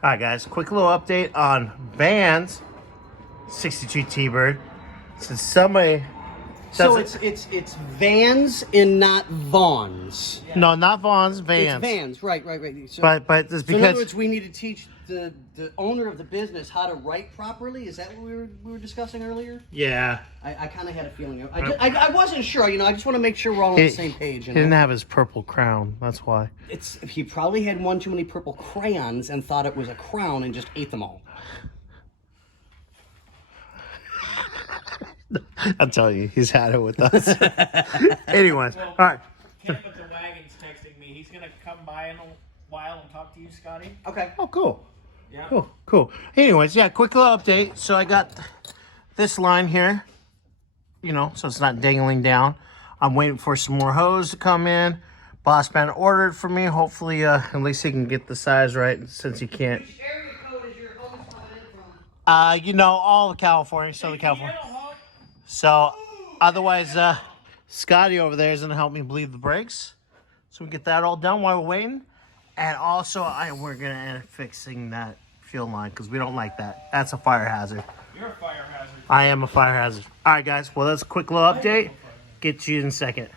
All right, guys, quick little update on Vans 62 T-Bird. Since somebody So doesn't... it's Vans and not Vons. No, not Vons, Vans. It's Vans, right. So, But it's so in because... other words, we need to teach the owner of the business how to write properly. Is that what we were discussing earlier? Yeah. I kind of had a feeling. I wasn't sure. I just want to make sure we're all on the same page. He didn't have his purple crown. That's why. He probably had one too many purple crayons and thought it was a crown and just ate them all. I'm telling you, he's had it with us. Anyways, Well, all right. Camp at the Wagon's texting me. He's going to come by in a while and talk to you, Scotty. Okay. Oh, cool. Yeah. Cool. Anyways, yeah, quick little update. So I got this line here, so it's not dangling down. I'm waiting for some more hose to come in. Boss man ordered for me. Hopefully, at least he can get the size right since he can't. Which area code is your hose coming in from? All of California, Southern California. So, otherwise, Scotty over there is going to help me bleed the brakes. So we get that all done while we're waiting. And also, we're going to end up fixing that fuel line because we don't like that. That's a fire hazard. You're a fire hazard. I am a fire hazard. All right, guys. Well, that's a quick little update. Get you in a second.